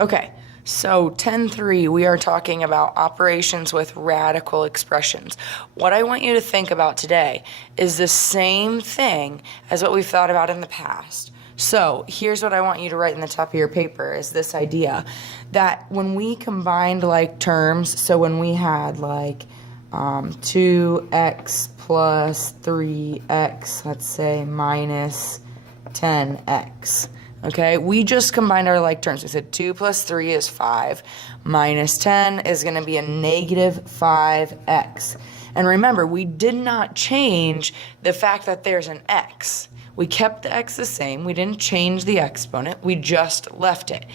Okay, so 10.3, we are talking about operations with radical expressions. What I want you to think about today is the same thing as what we've thought about in the past. So here's what I want you to write in the top of your paper is this idea that when we combined like terms, so when we had like 2x plus 3x, let's say minus 10x. Okay, we just combined our like terms. We said 2 plus 3 is 5, minus 10 is going to be a negative 5x. And remember, we did not change the fact that there's an x. We kept the x the same. We didn't change the exponent. We just left it.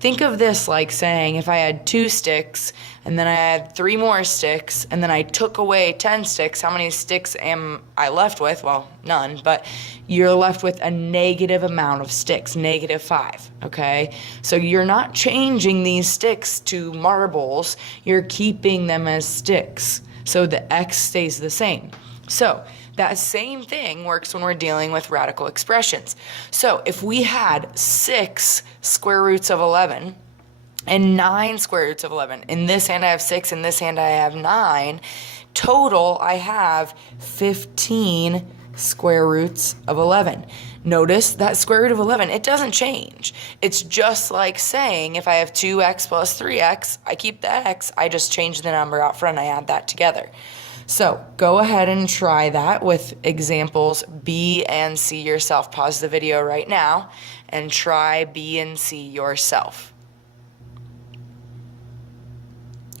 Think of this like saying if I had 2 sticks and then I had 3 more sticks and then I took away 10 sticks, how many sticks am I left with? Well, none, but you're left with a negative amount of sticks, negative 5, okay? So you're not changing these sticks to marbles. You're keeping them as sticks. So the x stays the same. So that same thing works when we're dealing with radical expressions. So if we had 6 square roots of 11 and 9 square roots of 11, in this hand I have 6, in this hand I have 9, total I have 15 square roots of 11. Notice that square root of 11, it doesn't change. It's just like saying if I have 2x plus 3x, I keep the x, I just change the number out front, I add that together. So go ahead and try that with examples B and C yourself. Pause the video right now and try B and C yourself.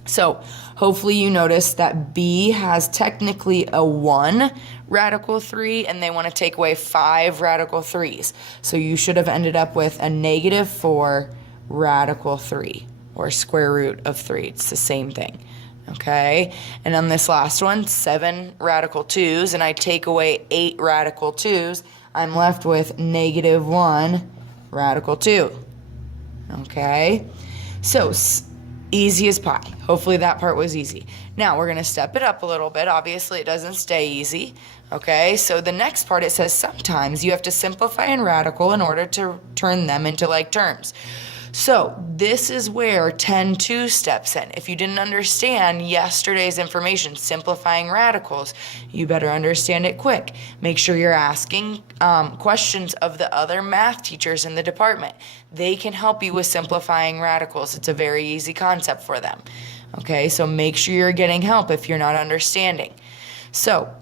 So hopefully you notice that B has technically a 1 radical 3 and they want to take away 5 radical 3's. So you should have ended up with a negative 4 radical 3 or square root of 3. It's the same thing. Okay, and on this last one, 7 radical 2's, and I take away 8 radical 2's, I'm left with negative 1 radical 2. Okay, so easy as pie. Hopefully that part was easy. Now we're going to step it up a little bit. Obviously it doesn't stay easy. Okay, so the next part, it says sometimes you have to simplify and radical in order to turn them into like terms. So this is where 10.2 steps in. If you didn't understand yesterday's information, simplifying radicals, you better understand it quick. Make sure you're asking questions of the other math teachers in the department. They can help you with simplifying radicals. It's a very easy concept for them. Okay, so make sure you're getting help if you're not understanding. So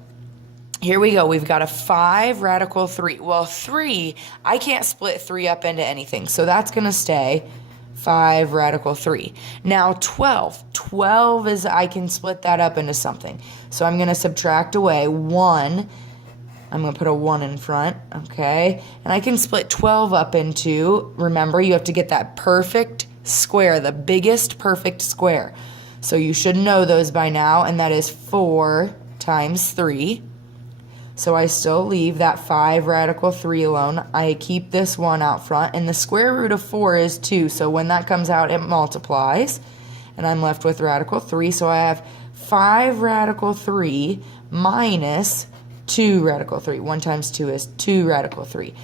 here we go. We've got a 5 radical 3. Well, 3, I can't split 3 up into anything, so that's going to stay 5 radical 3. Now 12. 12 is, I can split that up into something. So I'm going to subtract away 1. I'm going to put a 1 in front, okay? And I can split 12 up into, remember, you have to get that perfect square, the biggest perfect square. So you should know those by now, and that is 4 times 3. So I still leave that 5 radical 3 alone. I keep this 1 out front, and the square root of 4 is 2. So when that comes out, it multiplies, and I'm left with radical 3. So I have 5 radical 3 minus 2 radical 3. 1 times 2 is 2 radical 3.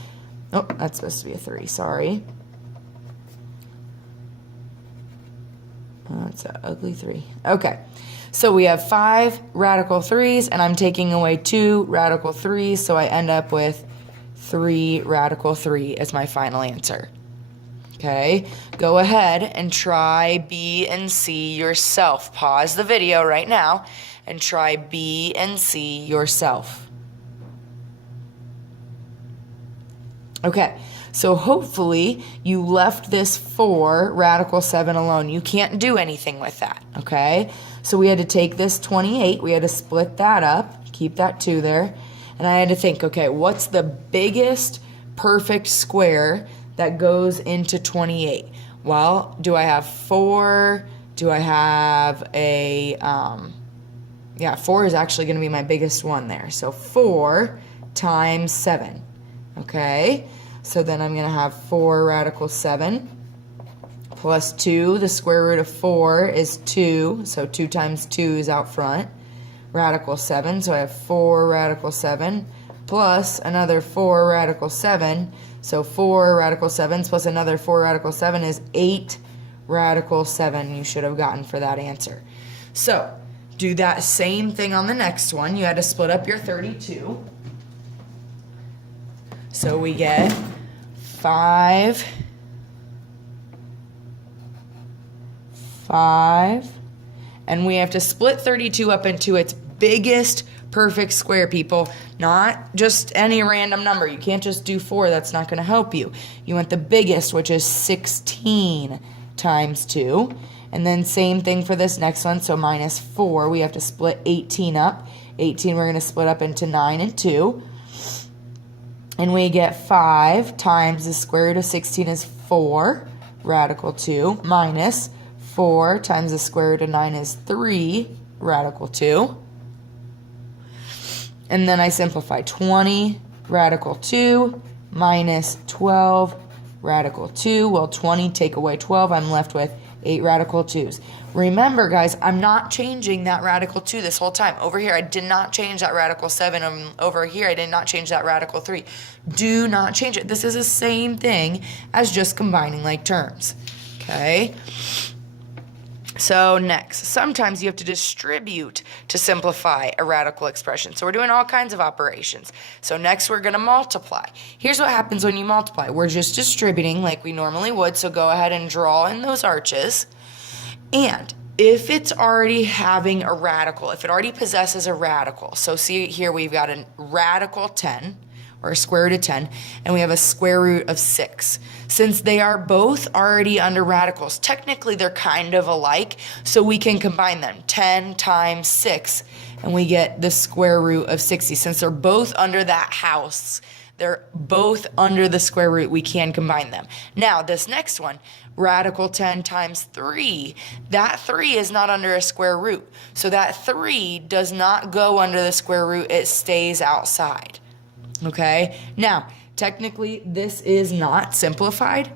Oh, that's supposed to be a 3, sorry. That's an ugly 3. Okay. So we have 5 radical 3's, and I'm taking away 2 radical 3's, so I end up with 3 radical 3 as my final answer. Okay, go ahead and try B and C yourself. Pause the video right now and try B and C yourself. Okay, so hopefully you left this 4 radical 7 alone. You can't do anything with that, okay? So we had to take this 28, we had to split that up, keep that 2 there, and I had to think, okay, what's the biggest perfect square that goes into 28? Well, do I have 4? Do I have a, 4 is actually going to be my biggest one there. So 4 times 7, okay? So then I'm going to have 4 radical 7. Plus 2, the square root of 4 is 2, so 2 times 2 is out front. Radical 7, so I have 4 radical 7, plus another 4 radical 7, so 4 radical 7s plus another 4 radical 7 is 8 radical 7 you should have gotten for that answer. So do that same thing on the next one. You had to split up your 32. So we get 5, 5, and we have to split 32 up into its biggest perfect square, people. Not just any random number. You can't just do 4. That's not going to help you. You want the biggest, which is 16 times 2. And then same thing for this next one. So minus 4, we have to split 18 up. 18 we're going to split up into 9 and 2. And we get 5 times the square root of 16 is 4, radical 2, minus 4 times the square root of 9 is 3, radical 2. And then I simplify 20, radical 2, minus 12, radical 2. Well, 20 take away 12, I'm left with 8 radical 2's. Remember, guys, I'm not changing that radical 2 this whole time. Over here, I did not change that radical 7. Over here, I did not change that radical 3. Do not change it. This is the same thing as just combining like terms, okay? So next, sometimes you have to distribute to simplify a radical expression. So we're doing all kinds of operations. So next we're going to multiply. Here's what happens when you multiply. We're just distributing like we normally would. So go ahead and draw in those arches. And if it's already having a radical, if it already possesses a radical, so see here we've got a radical 10, or a square root of 10, and we have a square root of 6. Since they are both already under radicals, technically they're kind of alike, so we can combine them. 10 times 6, and we get the square root of 60. Since they're both under that house, they're both under the square root, we can combine them. Now, this next one, radical 10 times 3, that 3 is not under a square root. So that 3 does not go under the square root, it stays outside. Okay, now, technically, this is not simplified.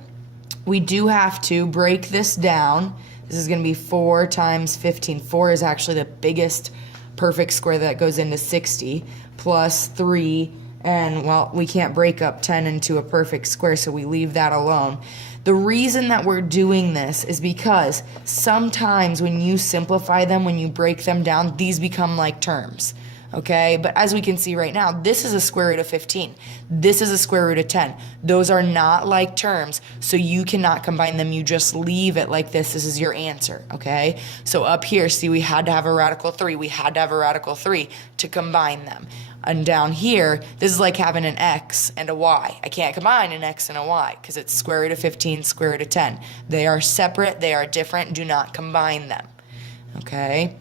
We do have to break this down. This is going to be 4 times 15. 4 is actually the biggest perfect square that goes into 60, plus 3, and, well, we can't break up 10 into a perfect square, so we leave that alone. The reason that we're doing this is because sometimes when you simplify them, when you break them down, these become like terms. Okay, but as we can see right now, this is a square root of 15. This is a square root of 10. Those are not like terms, so you cannot combine them. You just leave it like this. This is your answer, okay? So up here, see, we had to have a radical 3. We had to have a radical 3 to combine them. And down here, this is like having an x and a y. I can't combine an x and a y because it's square root of 15, square root of 10. They are separate. They are different. Do not combine them, okay?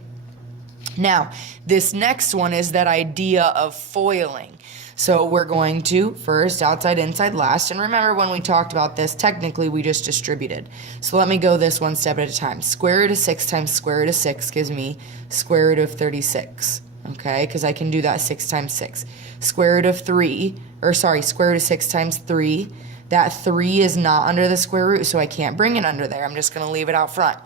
Now, this next one is that idea of foiling. So we're going to first, outside, inside, last. And remember when we talked about this, technically we just distributed. So let me go this one step at a time. Square root of 6 times square root of 6 gives me square root of 36. Okay, because I can do that 6 times 6. Square root of 3, or sorry, square root of 6 times 3. That 3 is not under the square root, so I can't bring it under there. I'm just going to leave it out front.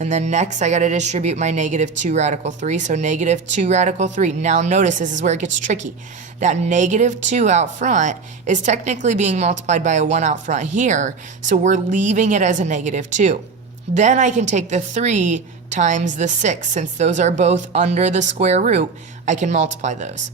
And then next, I got to distribute my negative 2 radical 3. So negative 2 radical 3. Now notice, this is where it gets tricky. That negative 2 out front is technically being multiplied by a 1 out front here. So we're leaving it as a negative 2. Then I can take the 3 times the 6. Since those are both under the square root, I can multiply those.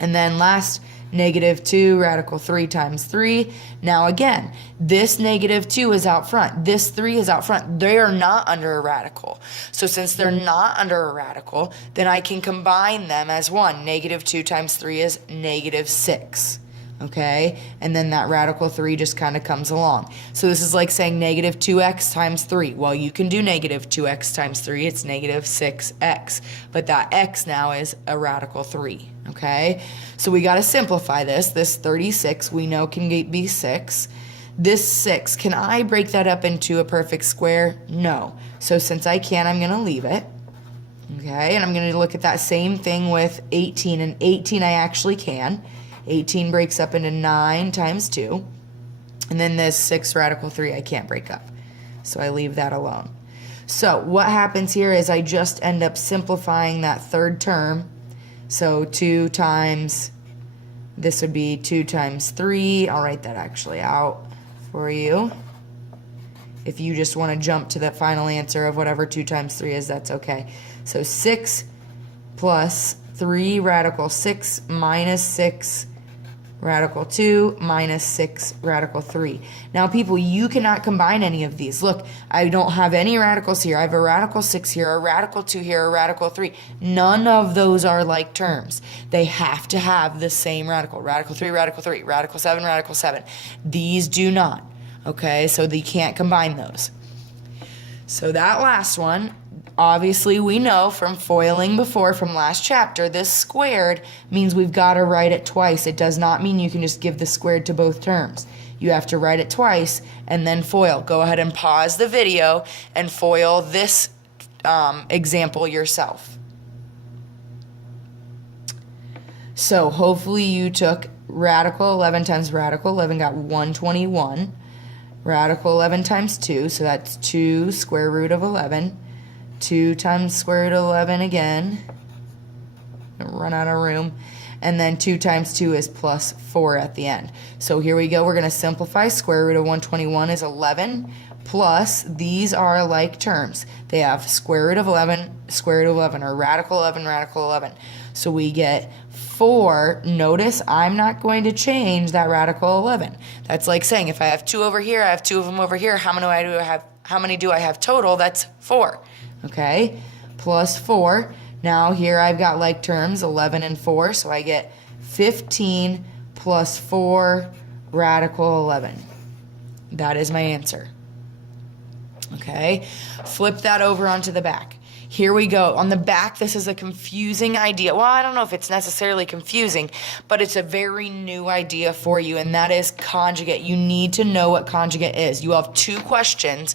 And then last, negative 2 radical 3 times 3. Now again, this negative 2 is out front. This 3 is out front. They are not under a radical. So since they're not under a radical, then I can combine them as one. Negative 2 times 3 is negative 6. Okay? And then that radical 3 just kind of comes along. So this is like saying negative 2x times 3. Well, you can do negative 2x times 3. It's negative 6x. But that x now is a radical 3. Okay? So we got to simplify this. This 36 we know can be 6. This 6, can I break that up into a perfect square? No. So since I can, I'm going to leave it. Okay? And I'm going to look at that same thing with 18. And 18 I actually can. 18 breaks up into 9 times 2. And then this 6 radical 3 I can't break up. So I leave that alone. So what happens here is I just end up simplifying that third term. So 2 times, this would be 2 times 3. I'll write that actually out for you. If you just want to jump to that final answer of whatever 2 times 3 is, that's okay. So 6 plus 3 radical 6 minus 6 radical 2 minus 6 radical 3. Now, people, you cannot combine any of these. Look, I don't have any radicals here. I have a radical 6 here, a radical 2 here, a radical 3. None of those are like terms. They have to have the same radical. Radical 3, radical 3, radical 7, radical 7. These do not, okay? So they can't combine those. So that last one, obviously we know from foiling before from last chapter, this squared means we've got to write it twice. It does not mean you can just give the squared to both terms. You have to write it twice and then foil. Go ahead and pause the video and foil this example yourself. So hopefully you took radical 11 times radical 11, got 121. Radical 11 times 2, so that's 2 square root of 11. 2 times square root of 11 again. Run out of room. And then 2 times 2 is plus 4 at the end. So here we go. We're going to simplify. Square root of 121 is 11. Plus, these are like terms. They have square root of 11, square root of 11, or radical 11, radical 11. So we get 4. Notice I'm not going to change that radical 11. That's like saying if I have 2 over here, I have 2 of them over here. How many do I have total? That's 4. Okay? Plus 4. Now here I've got like terms, 11 and 4, so I get 15 plus 4 radical 11. That is my answer. Okay? Flip that over onto the back. Here we go. On the back, this is a confusing idea. Well, I don't know if it's necessarily confusing, but it's a very new idea for you, and that is conjugate. You need to know what conjugate is. You have 2 questions,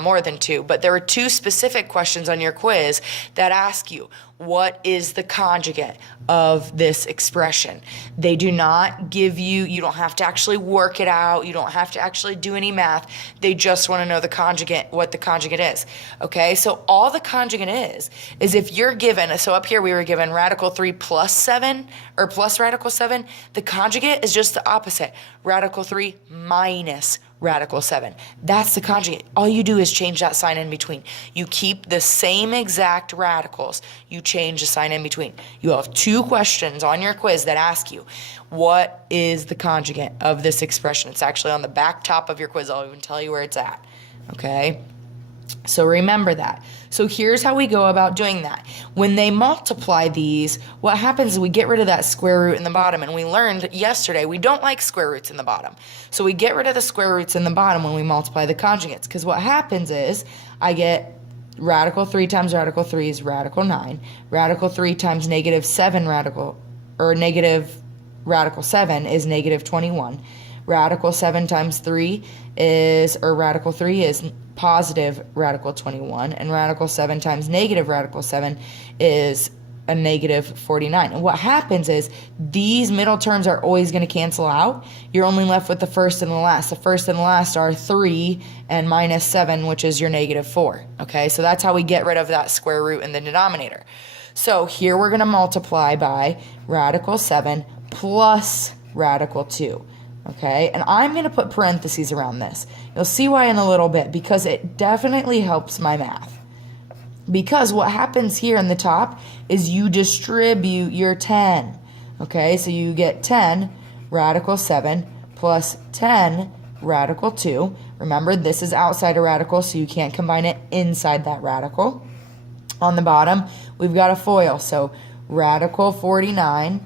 more than 2, but there are 2 specific questions on your quiz that ask you, what is the conjugate of this expression? They do not give you, you don't have to actually work it out. You don't have to actually do any math. They just want to know the conjugate, what the conjugate is. Okay, so all the conjugate is if you're given, so up here we were given radical 3 plus 7, or plus radical 7, the conjugate is just the opposite. Radical 3 minus radical 7. That's the conjugate. All you do is change that sign in between. You keep the same exact radicals. You change the sign in between. You have 2 questions on your quiz that ask you, what is the conjugate of this expression? It's actually on the back top of your quiz. I'll even tell you where it's at. Okay? So remember that. So here's how we go about doing that. When they multiply these, what happens is we get rid of that square root in the bottom. And we learned yesterday we don't like square roots in the bottom. So we get rid of the square roots in the bottom when we multiply the conjugates. Because what happens is I get radical 3 times radical 3 is radical 9. Radical 3 times negative 7 radical 7 is negative 21. Radical 7 times 3 is, or radical 3 is positive radical 21, and radical 7 times negative radical 7 is a negative 49. And what happens is these middle terms are always going to cancel out. You're only left with the first and the last. The first and the last are 3 and minus 7, which is your negative 4. Okay, so that's how we get rid of that square root in the denominator. So here we're going to multiply by radical 7 plus radical 2. Okay, and I'm going to put parentheses around this. You'll see why in a little bit, because it definitely helps my math. Because what happens here in the top is you distribute your 10. Okay, so you get 10 radical 7 plus 10 radical 2. Remember, this is outside a radical, so you can't combine it inside that radical. On the bottom, we've got a FOIL, so radical 49,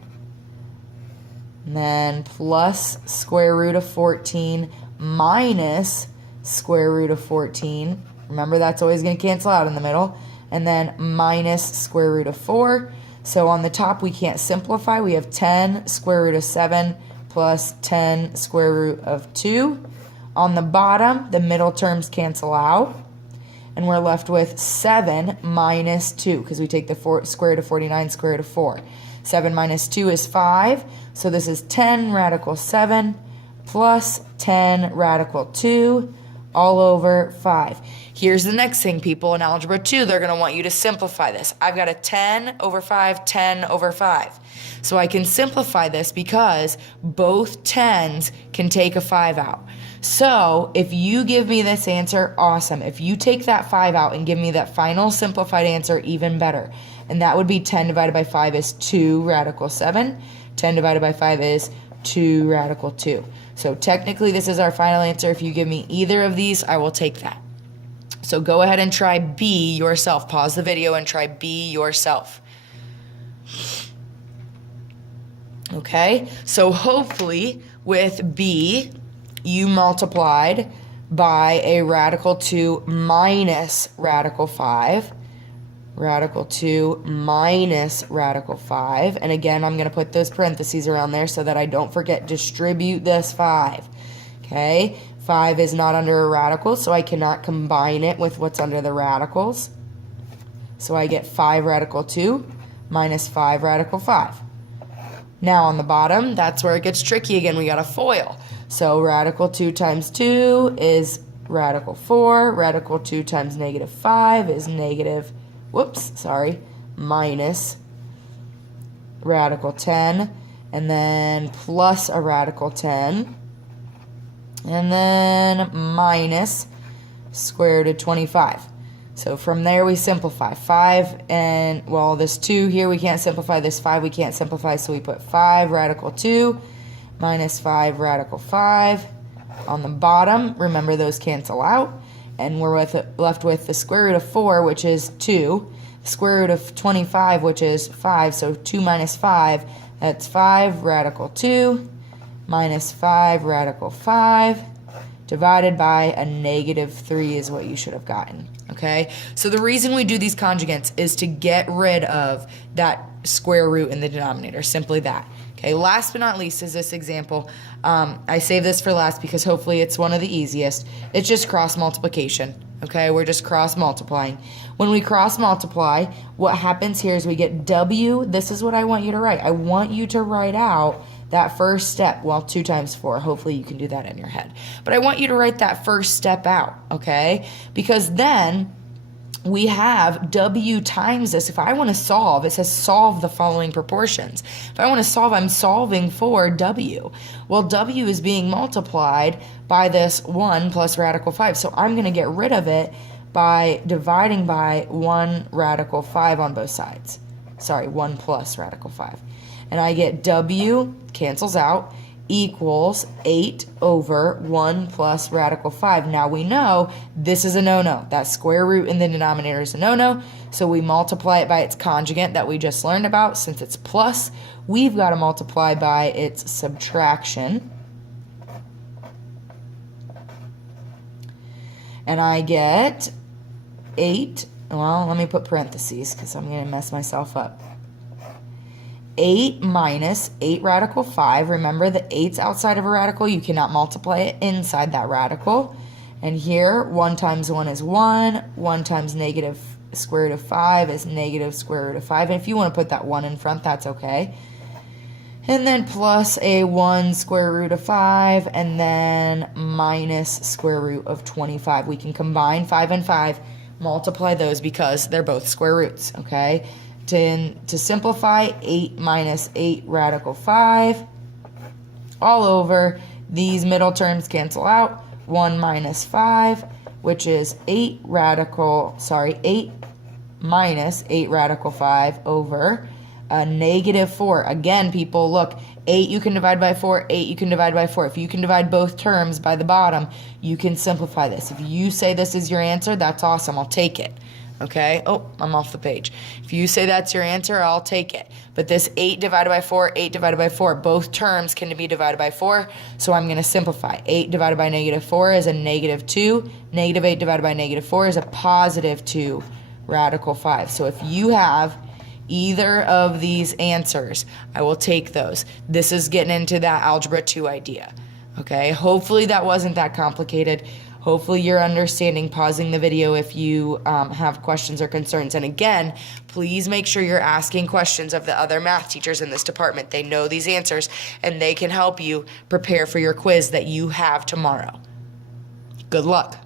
and then plus square root of 14 minus square root of 14. Remember, that's always going to cancel out in the middle. And then minus square root of 4. So on the top, we can't simplify. We have 10 square root of 7 plus 10 square root of 2. On the bottom, the middle terms cancel out. And we're left with 7 minus 2, because we take the square root of 49, square root of 4. 7 minus 2 is 5. So this is 10 radical 7 plus 10 radical 2 all over 5. Here's the next thing, people. In Algebra 2, they're going to want you to simplify this. I've got a 10 over 5, 10 over 5. So I can simplify this because both 10s can take a 5 out. So if you give me this answer, awesome. If you take that 5 out and give me that final simplified answer, even better. And that would be 10 divided by 5 is 2 radical 7. 10 divided by 5 is 2 radical 2. So technically this is our final answer. If you give me either of these, I will take that. So go ahead and try B yourself. Pause the video and try B yourself. Okay, so hopefully with B, you multiplied by a radical 2 minus radical 5. Radical 2 minus radical 5. And again, I'm going to put those parentheses around there so that I don't forget, distribute this 5. Okay, 5 is not under a radical, so I cannot combine it with what's under the radicals. So I get 5 radical 2 minus 5 radical 5. Now on the bottom, that's where it gets tricky again. We got a FOIL. So radical 2 times 2 is radical 4. Radical 2 times negative 5 is negative, minus radical 10. And then plus a radical 10. And then minus square root of 25. So from there we simplify 5 and, well, this 2 here we can't simplify, this 5 we can't simplify, so we put 5 radical 2 minus 5 radical 5 on the bottom. Remember, those cancel out, and we're left with the square root of 4, which is 2, square root of 25, which is 5, so 2 minus 5, that's 5 radical 2 minus 5 radical 5 divided by a negative 3 is what you should have gotten. Okay, so the reason we do these conjugates is to get rid of that square root in the denominator, simply that. Okay, last but not least is this example. I save this for last because hopefully it's one of the easiest. It's just cross multiplication. Okay, we're just cross multiplying. When we cross multiply, what happens here is we get W. This is what I want you to write. I want you to write out that first step. Well, 2 times 4. Hopefully you can do that in your head. But I want you to write that first step out, okay? Because then we have W times this. If I want to solve, it says solve the following proportions. If I want to solve, I'm solving for W. Well, W is being multiplied by this 1 plus radical 5. So I'm going to get rid of it by dividing by 1 radical 5 on both sides. Sorry, 1 plus radical 5. And I get W, cancels out, equals 8 over 1 plus radical 5. Now we know this is a no-no. That square root in the denominator is a no-no, so we multiply it by its conjugate that we just learned about. Since it's plus, we've got to multiply by its subtraction. And I get 8, well, let me put parentheses because I'm going to mess myself up. 8 minus 8 radical 5. Remember, the 8's outside of a radical. You cannot multiply it inside that radical. And here, 1 times 1 is 1. 1 times negative square root of 5 is negative square root of 5. And if you want to put that 1 in front, that's okay. And then plus a 1 square root of 5, and then minus square root of 25. We can combine 5 and 5, multiply those because they're both square roots, okay? To simplify, 8 minus 8 radical 5 all over. These middle terms cancel out. 1 minus 5, which is 8 minus 8 radical 5 over a negative 4. Again, people, look, 8 you can divide by 4, 8 you can divide by 4. If you can divide both terms by the bottom, you can simplify this. If you say this is your answer, that's awesome. I'll take it. Okay, oh, I'm off the page. If you say that's your answer, I'll take it. But this 8 divided by 4, 8 divided by 4, both terms can be divided by 4, so I'm going to simplify. 8 divided by negative 4 is a negative 2. Negative 8 divided by negative 4 is a positive 2 radical 5. So if you have either of these answers, I will take those. This is getting into that Algebra 2 idea. Okay, hopefully that wasn't that complicated. Hopefully you're understanding. Pausing the video if you have questions or concerns. And again, please make sure you're asking questions of the other math teachers in this department. They know these answers and they can help you prepare for your quiz that you have tomorrow. Good luck.